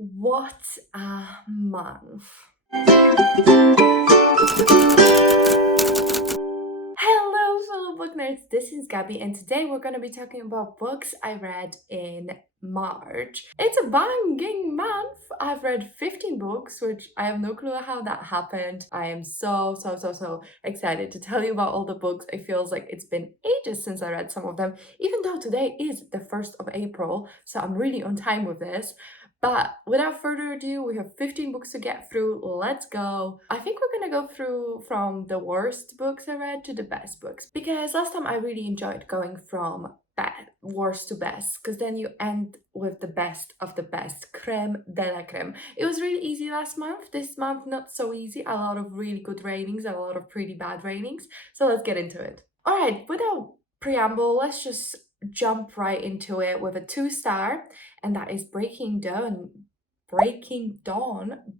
What a month. Hello, fellow book nerds. This is Gabby, and today we're going to be talking about books I read in March. It's a banging month. I've read 15 books, which I have no clue how that happened. I am so excited to tell you about all the books. It feels like it's been ages since I read some of them, even though today is the 1st of April, so I'm really on time with this. But without further ado, we have 15 books to get through. Let's go. I think we're gonna go through from the worst books I read to the best books, because last time I really enjoyed going from worst to best, because then you end with the best of the best, creme de la creme. It was really easy last month. This month, not so easy. A lot of really good ratings, a lot of pretty bad ratings. So let's get into it. All right, without preamble, let's just jump right into it with a 2-star, and that is Breaking Dawn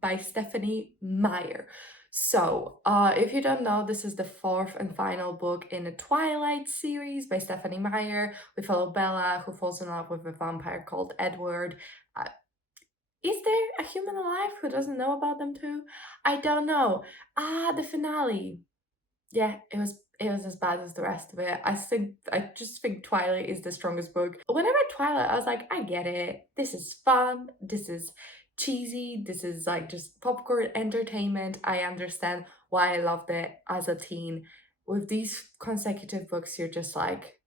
by Stephanie Meyer. So, if you don't know, this is the 4th and final book in the Twilight series by Stephanie Meyer. We follow Bella, who falls in love with a vampire called Edward. Is there a human alive who doesn't know about them too? I don't know. The finale. Yeah, it was as bad as the rest of it. I just think Twilight is the strongest book. When I read Twilight, I was like, I get it. This is fun. This is cheesy. This is like just popcorn entertainment. I understand why I loved it as a teen. With these consecutive books, you're just like,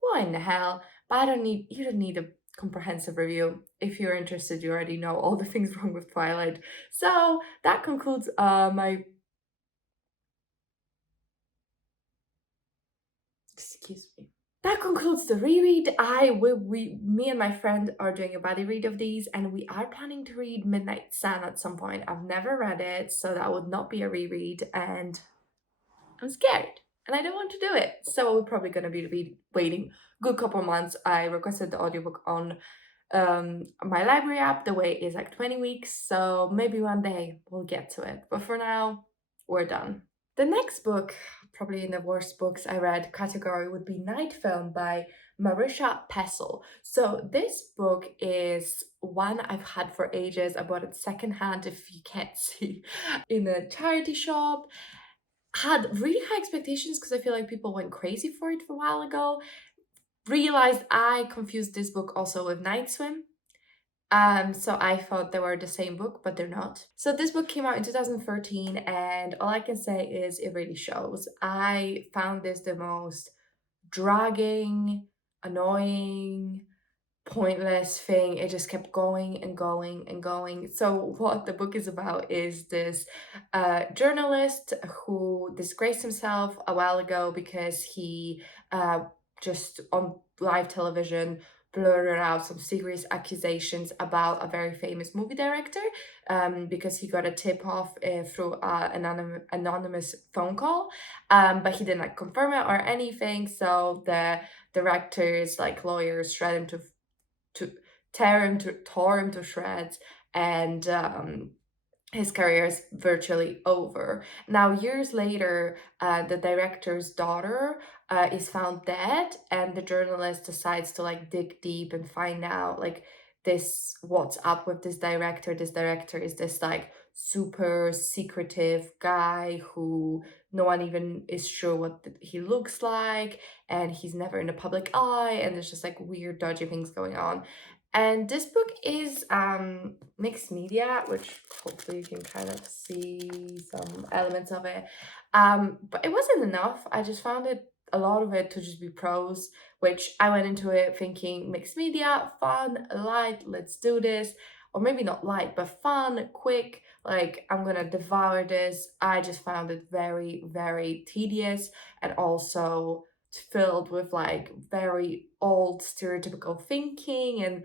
what in the hell? But you don't need a comprehensive review. If you're interested, you already know all the things wrong with Twilight. So that concludes excuse me. That concludes the reread. Me and my friend are doing a buddy read of these, and we are planning to read Midnight Sun at some point. I've never read it, so that would not be a reread, and I'm scared, and I don't want to do it. So we're probably going to be waiting a good couple months. I requested the audiobook on my library app. The wait is like 20 weeks, so maybe one day we'll get to it. But for now, we're done. The next book, probably in the worst books I read category, would be Night Film by Marisha Pessel. So this book is one I've had for ages. I bought it secondhand, if you can't see, in a charity shop. Had really high expectations because I feel like people went crazy for it for a while ago. Realized I confused this book also with Night Swim. So I thought they were the same book, but they're not. So this book came out in 2013, and all I can say is it really shows. I found this the most dragging, annoying, pointless thing. It just kept going and going and going. So what the book is about is this journalist who disgraced himself a while ago because he just on live television blurted out some serious accusations about a very famous movie director because he got a tip off through an anonymous phone call, but he didn't confirm it or anything. So the director's lawyers tore him to shreds, and his career is virtually over. Now, years later, the director's daughter is found dead, and the journalist decides to dig deep and find out what's up with this director. This director is this super secretive guy who no one even is sure what he looks like, and he's never in the public eye, and there's just weird dodgy things going on. And this book is mixed media, which hopefully you can kind of see some elements of it. But it wasn't enough. I just found a lot of it to just be prose, which I went into it thinking mixed media, fun, light, let's do this. Or maybe not light, but fun, quick, I'm gonna devour this. I just found it very, very tedious, and also filled with very old stereotypical thinking and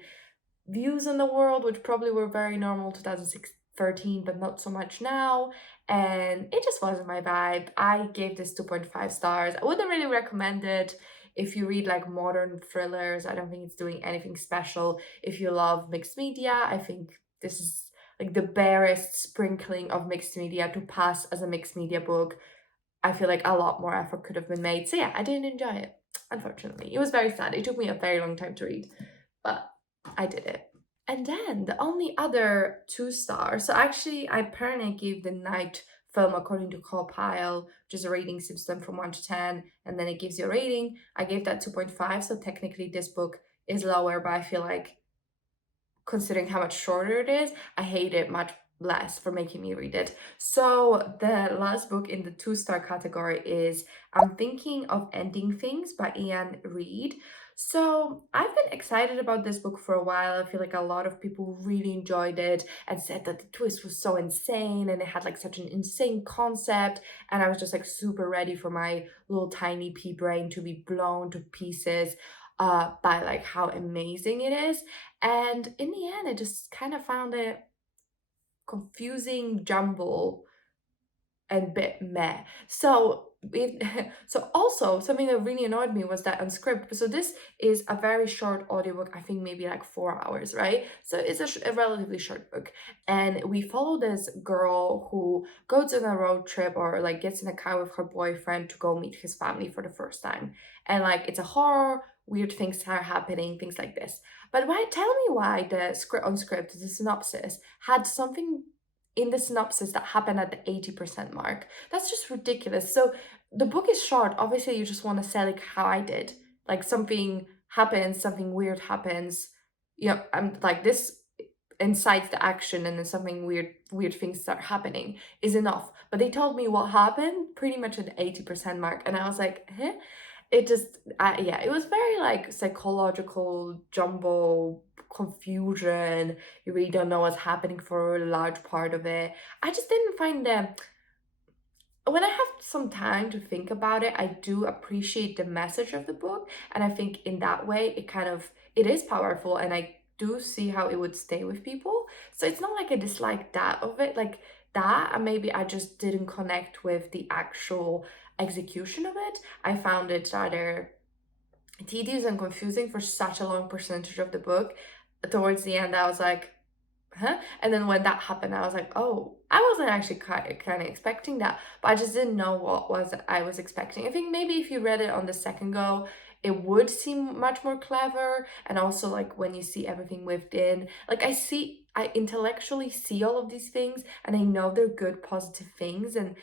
views on the world, which probably were very normal 2013, but not so much now. And it just wasn't my vibe. I gave this 2.5 stars. I wouldn't really recommend it if you read modern thrillers. I don't think it's doing anything special. If you love mixed media, I think this is the barest sprinkling of mixed media to pass as a mixed media book. I feel like a lot more effort could have been made. So yeah, I didn't enjoy it, unfortunately. It was very sad. It took me a very long time to read, but I did it. And then the only other 2 stars, so actually I apparently gave the night film according to Compile, which is a rating system from 1 to 10, and then it gives you a rating. I gave that 2.5, so technically this book is lower, but I feel like considering how much shorter it is, I hate it much less for making me read it. So the last book in the 2-star category is I'm Thinking of Ending Things by Ian Reid. So I've been excited about this book for a while. I feel like a lot of people really enjoyed it and said that the twist was so insane and it had like such an insane concept. And I was just like super ready for my little tiny pea brain to be blown to pieces by like how amazing it is. And in the end, I just kind of found it confusing jumble and bit meh. So it, so also something that really annoyed me was that Unscript. So this is a very short audiobook, I think maybe like 4 hours, right? So it's a relatively short book. And we follow this girl who goes on a road trip or like gets in a car with her boyfriend to go meet his family for the first time. And like it's a horror, weird things are happening, things like this. But why tell me why the script, the synopsis, had something in the synopsis that happened at the 80% mark. That's just ridiculous. So the book is short. Obviously, you just want to say like how I did. Like something happens, something weird happens. You know, I'm like this incites the action and then something weird things start happening is enough. But they told me what happened pretty much at the 80% mark. And I was like, huh? It just yeah, it was very like psychological jumbo confusion. You really don't know what's happening for a large part of it. I just didn't find them. When I have some time to think about it, I do appreciate the message of the book, and I think in that way it is powerful, and I do see how it would stay with people. So it's not like I dislike that of it, like that, and maybe I just didn't connect with the actual execution of it. I found it rather tedious and confusing for such a long percentage of the book. Towards the end, I was like, huh? And then when that happened, I was like, oh, I wasn't actually kind of expecting that, but I just didn't know what was I was expecting. I think maybe if you read it on the second go, it would seem much more clever. And also like when you see everything within, like I intellectually see all of these things and I know they're good, positive things. And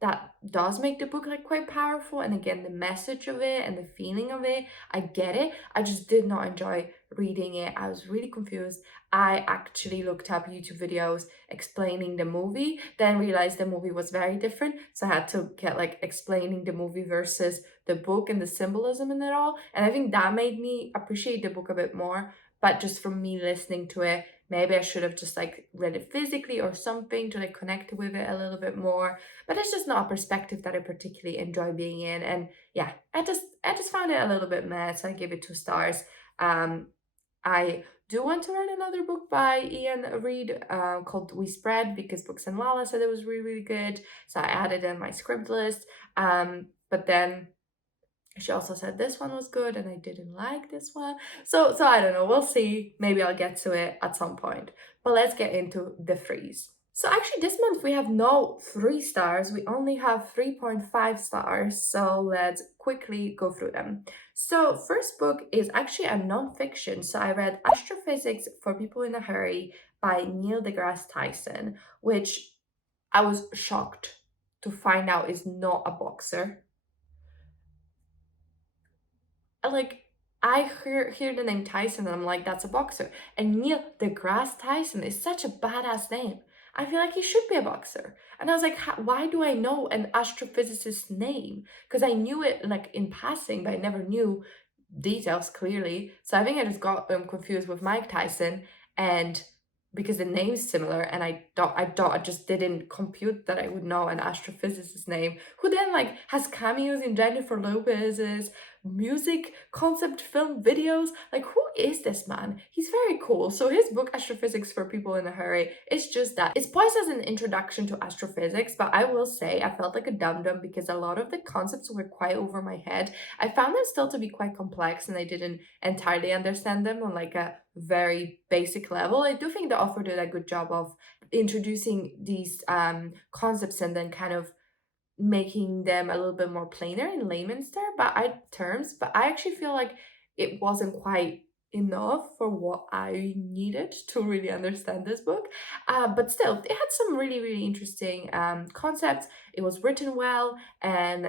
that does make the book like quite powerful. And again, the message of it and the feeling of it, I get it. I just did not enjoy reading it. I was really confused. I actually looked up YouTube videos explaining the movie, then realized the movie was very different. So I had to get like explaining the movie versus the book and the symbolism in it all. And I think that made me appreciate the book a bit more. But just from me listening to it, maybe I should have just like read it physically or something to like connect with it a little bit more. But it's just not a perspective that I particularly enjoy being in. And yeah, I just found it a little bit meh. So I gave it 2 stars. I do want to read another book by Ian Reid called We Spread because Books and Lala said it was really, really good. So I added in my script list. But then she also said this one was good and I didn't like this one. So I don't know. We'll see. Maybe I'll get to it at some point. But let's get into the threes. So actually this month we have no 3 stars. We only have 3.5 stars. So let's quickly go through them. So first book is actually a non-fiction. So I read Astrophysics for People in a Hurry by Neil deGrasse Tyson, which I was shocked to find out is not a boxer. Like I hear the name Tyson and I'm like, that's a boxer. And Neil deGrasse Tyson is such a badass name. I feel like he should be a boxer. And I was like, why do I know an astrophysicist's name? Because I knew it like in passing, but I never knew details clearly. So I think I just got confused with Mike Tyson, and because the name's similar, and I just didn't compute that I would know an astrophysicist's name, who then like has cameos in Jennifer Lopez's music concept film videos. Like, who is this man? He's very cool. So his book Astrophysics for People in a Hurry is just that. It's poised as an introduction to astrophysics, but I will say I felt like a dum-dum because a lot of the concepts were quite over my head. I found them still to be quite complex and I didn't entirely understand them on like a very basic level. I do think the author did a good job of introducing these concepts and then kind of making them a little bit more plainer in layman's terms, but I actually feel like it wasn't quite enough for what I needed to really understand this book. But still, it had some really, really interesting concepts. It was written well, and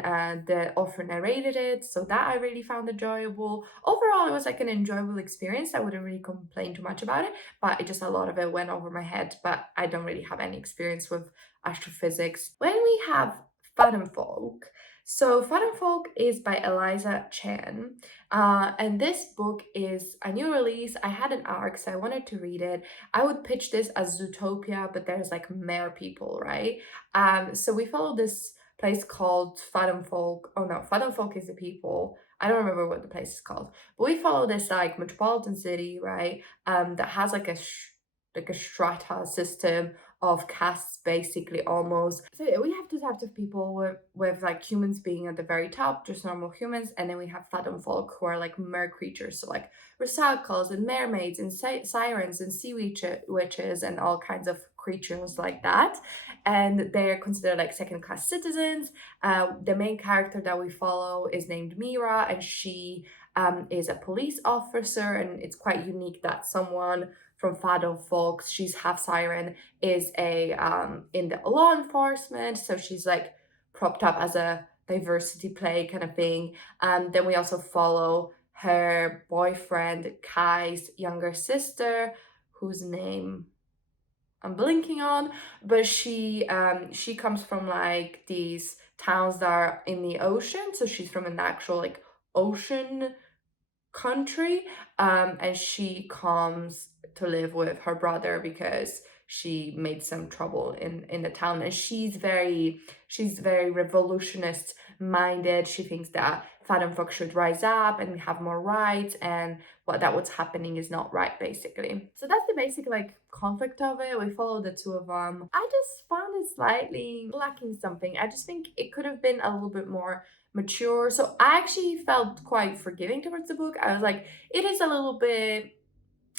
the author narrated it, so that I really found enjoyable. Overall, it was like an enjoyable experience. I wouldn't really complain too much about it, but it just a lot of it went over my head. But I don't really have any experience with astrophysics. When we have Fathomfolk, so Fathomfolk is by Eliza Chan. And this book is a new release. I had an arc, so I wanted to read it. I would pitch this as Zootopia, but there's like mere people, right? So we follow this place called Fathomfolk. Oh no, Fathomfolk is the people. I don't remember what the place is called. But we follow this like metropolitan city, right? That has like a strata system of castes, basically, almost. So yeah, we have two types of people with like humans being at the very top, just normal humans, and then we have fathom folk who are like mer creatures, so like recycles and mermaids and sirens and witches and all kinds of creatures like that, and they're considered like second class citizens. The main character that we follow is named Mira, and she is a police officer, and it's quite unique that someone from Fathomfolk, she's half siren, is a in the law enforcement, so she's like propped up as a diversity play kind of thing. Then we also follow her boyfriend Kai's younger sister, whose name I'm blinking on, but she comes from like these towns that are in the ocean, so she's from an actual like ocean country, and she comes to live with her brother because she made some trouble in the town, and she's very revolutionist minded. She thinks that Fathomfolk should rise up and have more rights, and what's happening is not right, basically. So that's the basic like conflict of it. We follow the two of them. I just found it slightly lacking something. I just think it could have been a little bit more mature. So I actually felt quite forgiving towards the book. I was like, it is a little bit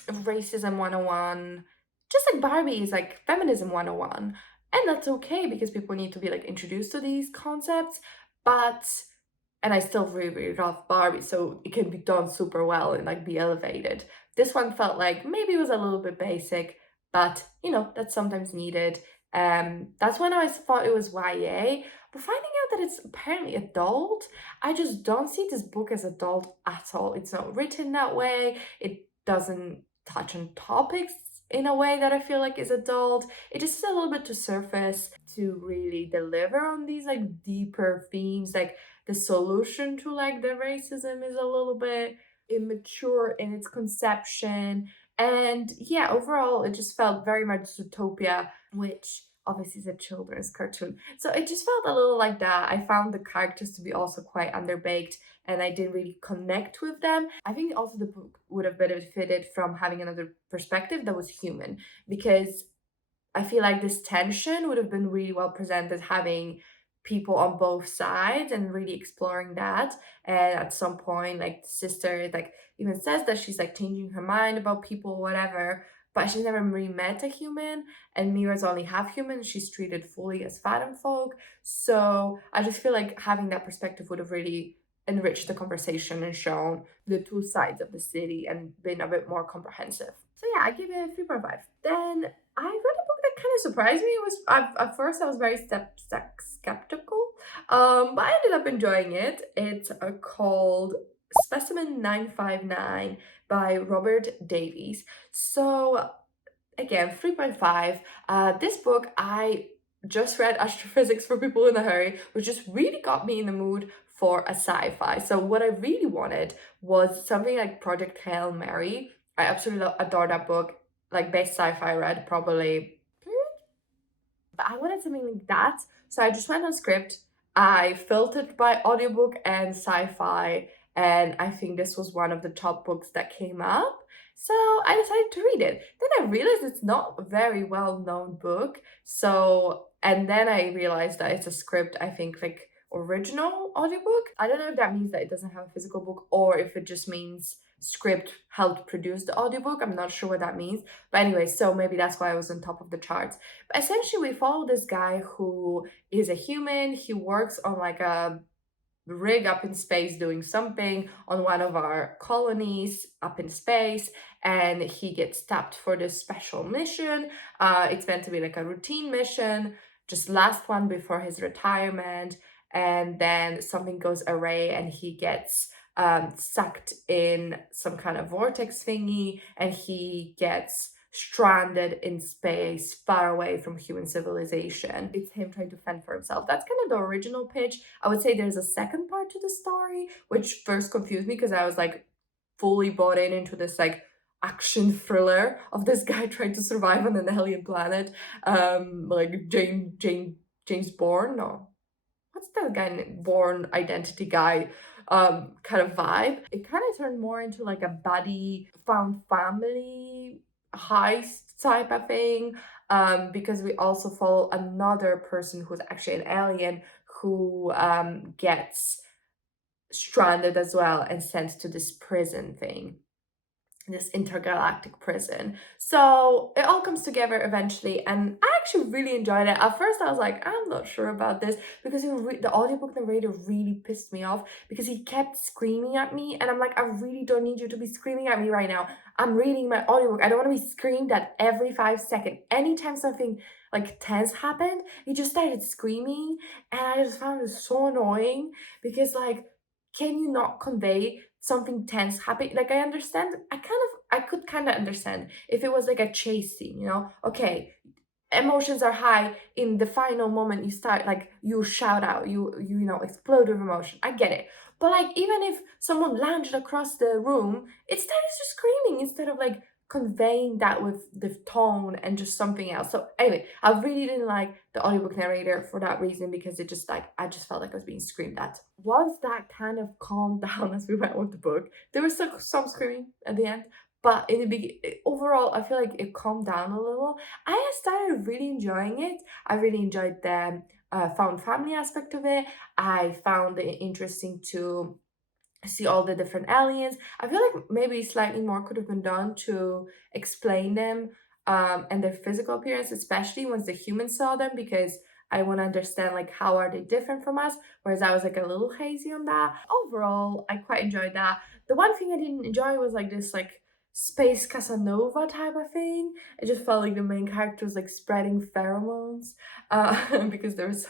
racism 101, just like Barbie is like feminism 101. And that's okay because people need to be like introduced to these concepts. But and I still really, really love Barbie, so it can be done super well and like be elevated. This one felt like maybe it was a little bit basic, but that's sometimes needed. That's when I thought it was YA, but finding out that it's apparently adult, I just don't see this book as adult at all. It's not written that way. It doesn't touch on topics in a way that I feel like is adult. It just is a little bit too surface to really deliver on these like deeper themes. Like the solution to like the racism is a little bit immature in its conception. And yeah, overall, it just felt very much Zootopia, which obviously is a children's cartoon. So it just felt a little like that. I found the characters to be also quite underbaked, and I didn't really connect with them. I think also the book would have benefited from having another perspective that was human, because I feel like this tension would have been really well presented having people on both sides and really exploring that. And at some point, like the sister like even says that she's like changing her mind about people, whatever, but she's never really met a human, and Mira's only half human. She's treated fully as Fathom folk. So I just feel like having that perspective would have really enriched the conversation and shown the two sides of the city and been a bit more comprehensive. So yeah, I give it a 3.5. Then I read a book that kind of surprised me. It was at first I was very skeptical, but I ended up enjoying it. It's called Specimen 959 by Robert Davies. So again, 3.5. This book I just read Astrophysics for People in a Hurry, which just really got me in the mood for a sci-fi. So what I really wanted was something like Project Hail Mary. I absolutely adore that book. Like best sci-fi I read probably. But I wanted something like that. So I just went on script. I filtered by audiobook and sci-fi, and I think this was one of the top books that came up. So I decided to read it. Then I realized it's not a very well-known book. So, and then I realized that it's a script, I think, like original audiobook. I don't know if that means that it doesn't have a physical book or if it just means script helped produce the audiobook. I'm not sure what that means. But anyway, so maybe that's why I was on top of the charts. But essentially, we follow this guy who is a human. He works on like a rig up in space doing something on one of our colonies up in space, and he gets tapped for this special mission. It's meant to be like a routine mission, just last one before his retirement, and then something goes awry and he gets sucked in some kind of vortex thingy, and he gets stranded in space far away from human civilization. It's him trying to fend for himself. That's kind of the original pitch. I would say there's a second part to the story, which first confused me because I was like fully bought into this like action thriller of this guy trying to survive on an alien planet, like James Bourne. No, what's that guy, Bourne Identity guy, kind of vibe. It kind of turned more into like a buddy found family heist type of thing, because we also follow another person who's actually an alien who gets stranded as well and sent to this prison thing, this intergalactic prison. So it all comes together eventually, and I actually really enjoyed it. At first I was like, I'm not sure about this, because the audiobook narrator really pissed me off because he kept screaming at me, and I'm like, I really don't need you to be screaming at me right now. I'm reading my audiobook. I don't want to be screamed at every 5 seconds. Anytime something like tense happened, he just started screaming, and I just found it so annoying because like, can you not convey something tense happening? Like, I understand, I could kind of understand if it was like a chase scene, you know? Okay, emotions are high in the final moment, you start like, you shout out, you know, explode with emotion. I get it. But like, even if someone lounged across the room, it started just screaming instead of like conveying that with the tone and just something else. So anyway, I really didn't like the audiobook narrator for that reason, because it just like, I just felt like I was being screamed at. Once that kind of calmed down as we went with the book, there was some screaming at the end, but in the overall, I feel like it calmed down a little. I started really enjoying it. I really enjoyed the found family aspect of it. I found it interesting to see all the different aliens. I feel like maybe slightly more could have been done to explain them, and their physical appearance, especially once the humans saw them, because I want to understand like, how are they different from us, whereas I was like a little hazy on that. Overall, I quite enjoyed that. The one thing I didn't enjoy was like this like space Casanova type of thing. It just felt like the main character was like spreading pheromones, because there was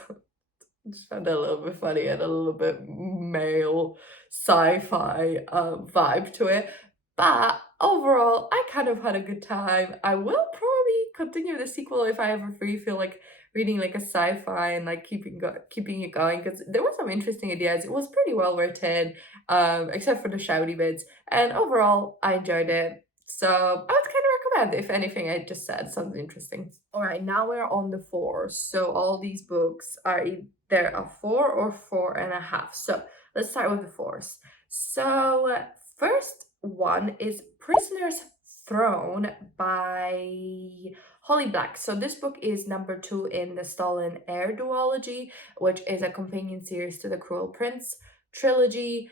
just found that a little bit funny and a little bit male sci-fi vibe to it. But overall, I kind of had a good time. I will probably continue the sequel if I ever feel like reading like a sci-fi and like keeping it going, because there were some interesting ideas. It was pretty well written, except for the shouty bits. And overall, I enjoyed it. So I would kind of recommend, if anything I just said sounds interesting. All right, now we're on the 4s. So all these books are either a 4 or 4.5. So let's start with the 4s. So first one is Prisoner's Throne by Holly Black. So this book is number 2 in the Stolen Heir duology, which is a companion series to the Cruel Prince trilogy.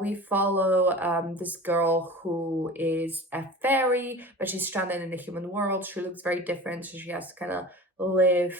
We follow this girl who is a fairy, but she's stranded in the human world. She looks very different, so she has to kind of live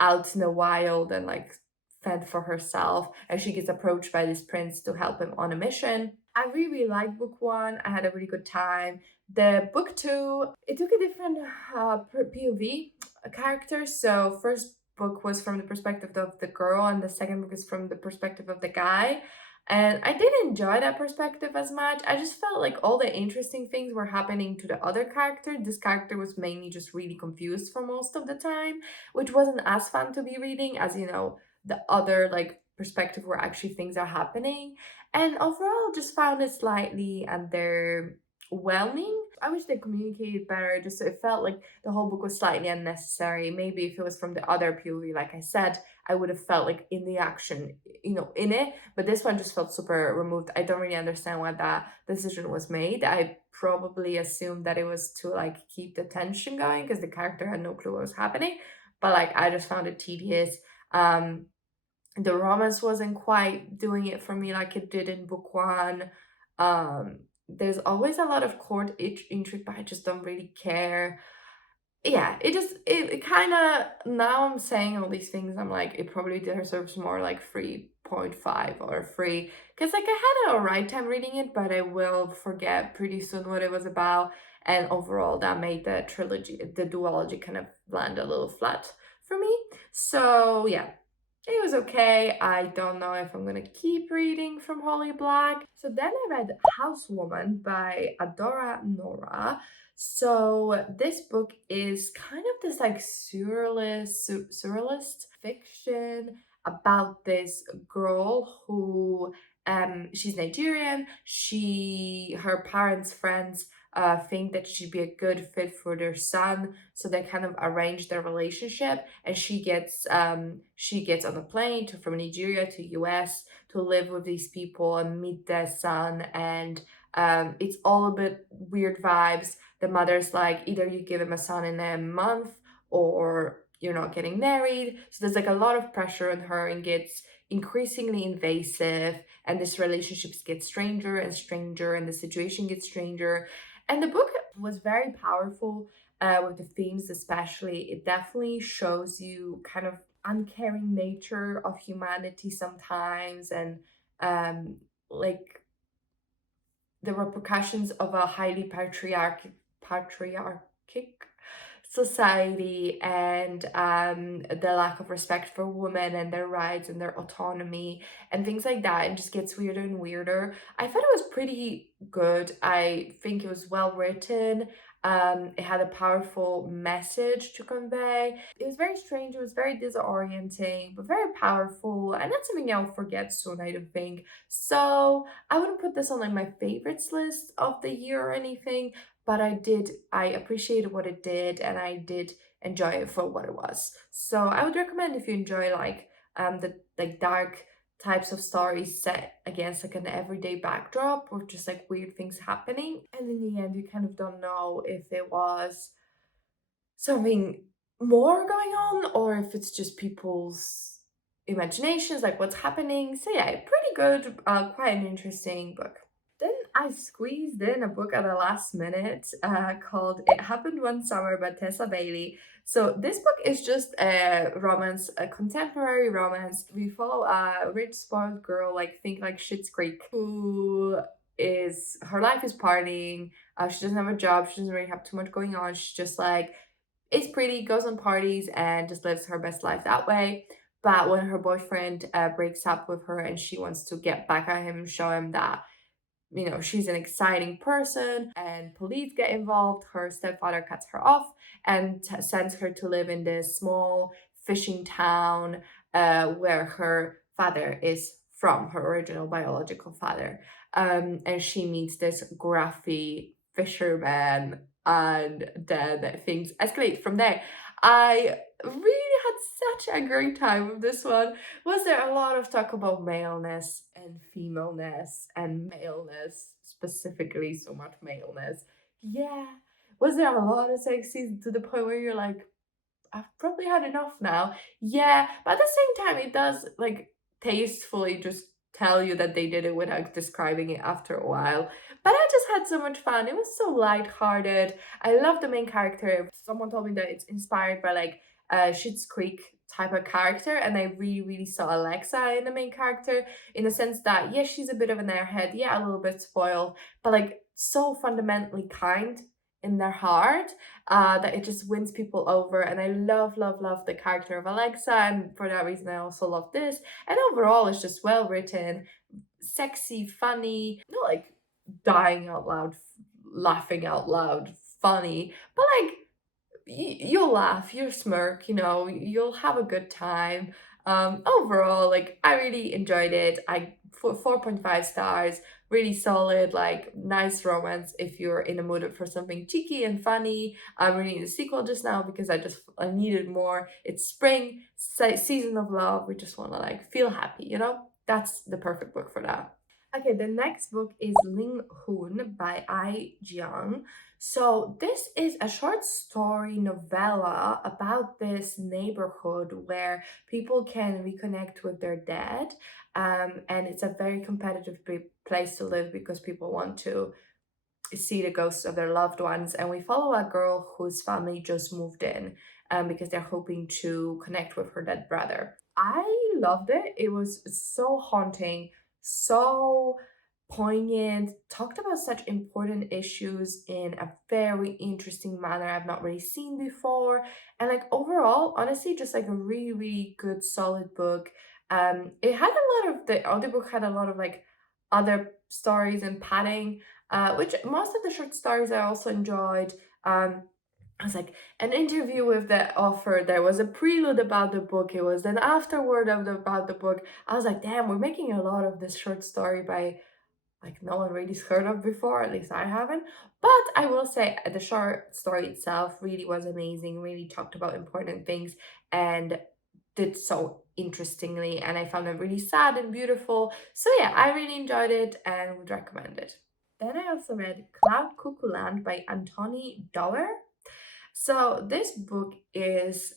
out in the wild and like fend for herself, and she gets approached by this prince to help him on a mission. I really liked book 1. I had a really good time. The book 2, it took a different POV character. So first book was from the perspective of the girl, and the second book is from the perspective of the guy. And I didn't enjoy that perspective as much. I just felt like all the interesting things were happening to the other character. This character was mainly just really confused for most of the time, which wasn't as fun to be reading as, you know, the other like perspective where actually things are happening. And overall, just found it slightly underwhelming. I wish they communicated better, just so it felt like the whole book was slightly unnecessary. Maybe if it was from the other POV, like I said, I would have felt like in the action, you know, in it. But this one just felt super removed. I don't really understand why that decision was made. I probably assumed that it was to like keep the tension going because the character had no clue what was happening. But like, I just found it tedious. The romance wasn't quite doing it for me like it did in book 1. There's always a lot of court intrigue, but I just don't really care. Yeah, it kind of, now I'm saying all these things, I'm like, it probably deserves more like 3 0.5 or 3, because like I had a alright time reading it, but I will forget pretty soon what it was about. And overall, that made the duology kind of land a little flat for me. So yeah, it was okay. I don't know if I'm gonna keep reading from Holly Black. So then I read Housewoman by Adora Nora. So this book is kind of this like surrealist fiction about this girl who she's Nigerian. Her parents' friends think that she'd be a good fit for their son, so they kind of arrange their relationship, and she gets on a plane from Nigeria to US to live with these people and meet their son. And it's all a bit weird vibes. The mother's like, either you give him a son in a month or you're not getting married. So there's like a lot of pressure on her, and gets increasingly invasive, and this relationship gets stranger and stranger, and the situation gets stranger. And the book was very powerful with the themes, especially. It definitely shows you kind of uncaring nature of humanity sometimes, and like the repercussions of a highly patriarchic society, and the lack of respect for women and their rights and their autonomy and things like that. And just gets weirder and weirder. I thought it was pretty good. I think it was well written. It had a powerful message to convey. It was very strange, it was very disorienting, but very powerful, and that's something I'll forget soon, I don't think. So I wouldn't put this on like my favorites list of the year or anything, but I appreciated what it did, and I did enjoy it for what it was. So I would recommend, if you enjoy like the like dark types of stories set against like an everyday backdrop with just like weird things happening, and in the end you kind of don't know if it was something more going on or if it's just people's imaginations, like what's happening. So yeah, pretty good, quite an interesting book. Then I squeezed in a book at the last minute called It Happened One Summer by Tessa Bailey. So this book is just a romance, a contemporary romance. We follow a rich, spoiled girl, like think like Schitt's Creek, who her life is partying. She doesn't have a job. She doesn't really have too much going on. She's just like, is pretty, goes on parties, and just lives her best life that way. But when her boyfriend breaks up with her and she wants to get back at him and show him that she's an exciting person, and police get involved, her stepfather cuts her off and sends her to live in this small fishing town where her father is from, her original biological father. And she meets this graphy fisherman, and then things escalate from there. I really had such a great time with this one. Was there a lot of talk about maleness and femaleness and maleness, specifically so much maleness? Yeah. Was there a lot of sex scenes to the point where you're like, I've probably had enough now? Yeah, but at the same time, it does like tastefully just tell you that they did it without describing it after a while. But I just had so much fun. It was so lighthearted. I love the main character. Someone told me that it's inspired by like Schitt's Creek type of character, and I really, really saw Alexa in the main character, in the sense that yeah, she's a bit of an airhead, yeah, a little bit spoiled, but like so fundamentally kind in their heart that it just wins people over. And I love, love, love the character of Alexa, and for that reason I also love this. And overall it's just well written, sexy, funny, not like dying out loud, laughing out loud funny, but like you'll laugh, you'll smirk, you'll have a good time. Overall, like I really enjoyed it. 4.5 stars, really solid, like nice romance if you're in the mood for something cheeky and funny. I'm reading the sequel just now because I needed more. It's spring, season of love. We just want to like feel happy, That's the perfect book for that. Okay, the next book is Linghun by Ai Jiang. So this is a short story novella about this neighborhood where people can reconnect with their dead. And it's a very competitive place to live because people want to see the ghosts of their loved ones. And we follow a girl whose family just moved in because they're hoping to connect with her dead brother. I really loved it. It was so haunting, so poignant, talked about such important issues in a very interesting manner I've not really seen before. And like overall, honestly, just like a really, really good, solid book. It had a lot of the audiobook had a lot of like other stories and padding, which most of the short stories I also enjoyed. I was like an interview with the author. There was a prelude about the book. It was an afterword about the book. I was like, damn, we're making a lot of this short story by like no one really's heard of before. At least I haven't. But I will say the short story itself really was amazing. Really talked about important things and did so interestingly. And I found it really sad and beautiful. So yeah, I really enjoyed it and would recommend it. Then I also read Cloud Cuckoo Land by Antoni Dower. So this book is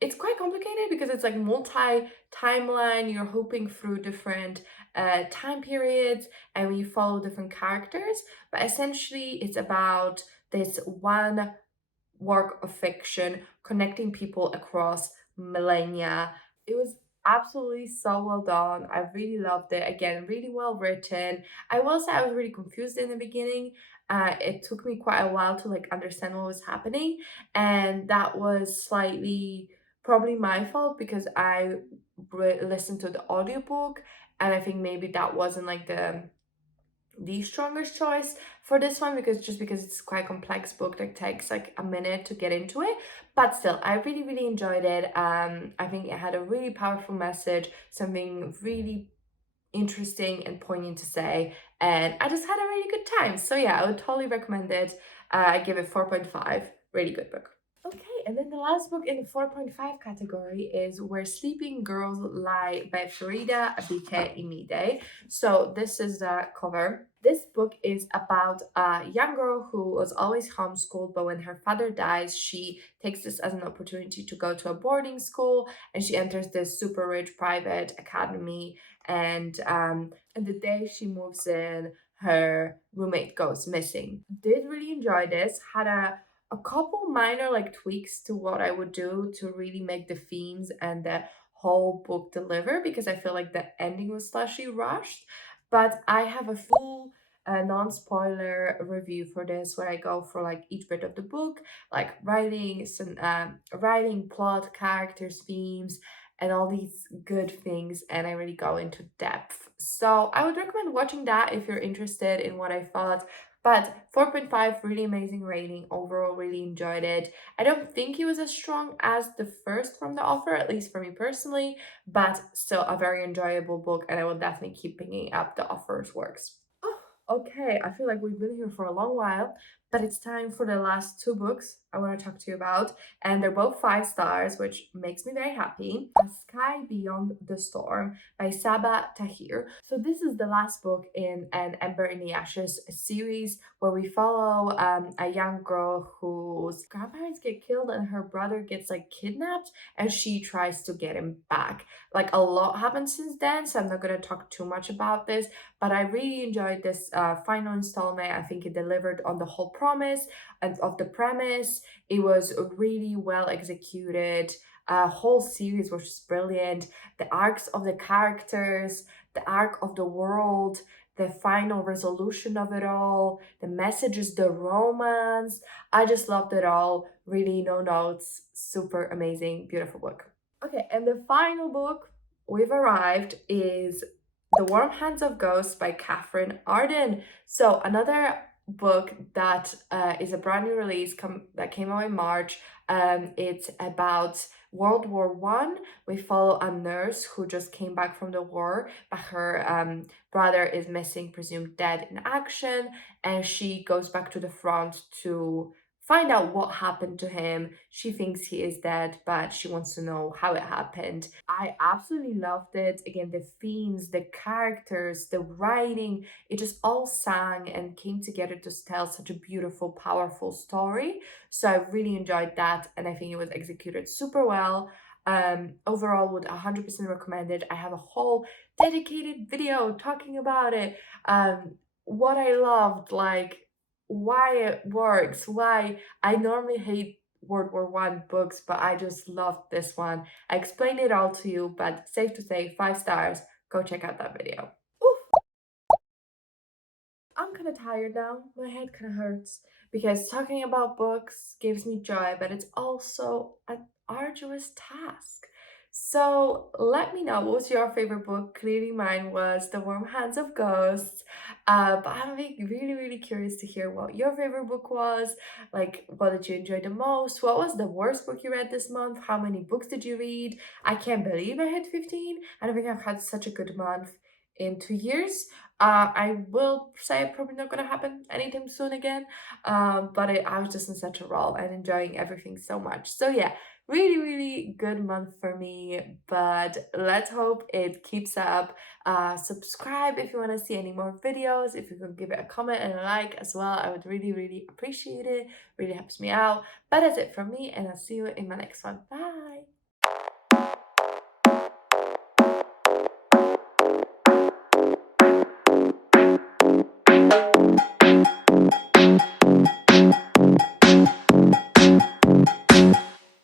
it's quite complicated because it's like multi-timeline. You're hopping through different time periods and you follow different characters. But essentially, it's about this one work of fiction connecting people across millennia. It was absolutely so well done. I really loved it. Again, really well written. I will say I was really confused in the beginning. It took me quite a while to like understand what was happening, and that was slightly probably my fault because I listened to the audiobook, and I think maybe that wasn't like the strongest choice for this one because it's quite complex book that takes like a minute to get into it, but still I really enjoyed it. I think it had a really powerful message, something really interesting and poignant to say, and I just had a really good time. So yeah, I would totally recommend it. I give it 4.5. Really good book. Okay, and then the last book in the 4.5 category is Where Sleeping Girls Lie by Farida Abike Imide. So this is the cover. This book is about a young girl who was always homeschooled, but when her father dies, she takes this as an opportunity to go to a boarding school, and she enters this super rich private academy. And the day she moves in, her roommate goes missing. Did really enjoy this. Had a couple minor like tweaks to what I would do to really make the themes and the whole book deliver, because I feel like the ending was slightly rushed. But I have a full non-spoiler review for this where I go for like each bit of the book, like writing, plot, characters, themes, and all these good things, and I really go into depth. So I would recommend watching that if you're interested in what I thought. But 4.5, really amazing rating. Overall, really enjoyed it. I don't think it was as strong as the first from the author, at least for me personally, but still a very enjoyable book, and I will definitely keep picking up the author's works. Oh, okay, I feel like we've been here for a long while, but it's time for the last two books I want to talk to you about, and they're both 5 stars, which makes me very happy. A Sky Beyond the Storm by Saba Tahir. So this is the last book in an Ember in the Ashes series where we follow a young girl whose grandparents get killed and her brother gets like kidnapped, and she tries to get him back. Like a lot happened since then, so I'm not going to talk too much about this, but I really enjoyed this final installment. I think it delivered on the whole promise and of the premise. It was really well executed. Whole series was just brilliant. The arcs of the characters, the arc of the world, the final resolution of it all, the messages, the romance. I just loved it all. Really, no notes. Super amazing, beautiful book. Okay, and the final book we've arrived is The Warm Hands of Ghosts by Catherine Arden. So another book that is a brand new release that came out in March. It's about World War One. We follow a nurse who just came back from the war, but her brother is missing, presumed dead in action, and she goes back to the front to find out what happened to him. She thinks he is dead, but she wants to know how it happened. I absolutely loved it. Again, the themes, the characters, the writing, it just all sang and came together to tell such a beautiful, powerful story. So I really enjoyed that, and I think it was executed super well. Overall, would 100% recommend it. I have a whole dedicated video talking about it. What I loved, like why it works, why I normally hate World War I books, but I just loved this one. I explained it all to you, but safe to say, 5 stars. Go check out that video. Oof. I'm kind of tired now. My head kind of hurts because talking about books gives me joy, but it's also an arduous task. So let me know, what was your favorite book? Clearly mine was The Warm Hands of Ghosts. But I'm really curious to hear what your favorite book was. Like, what did you enjoy the most? What was the worst book you read this month? How many books did you read? I can't believe I hit 15. I don't think I've had such a good month in 2 years. I will say probably not gonna happen anytime soon again. But I was just in such a roll and enjoying everything so much. So yeah, really good month for me. But let's hope it keeps up. Subscribe if you want to see any more videos. If you could give it a comment and a like as well, I would really appreciate it. Really helps me out. But that's it from me, and I'll see you in my next one. Bye.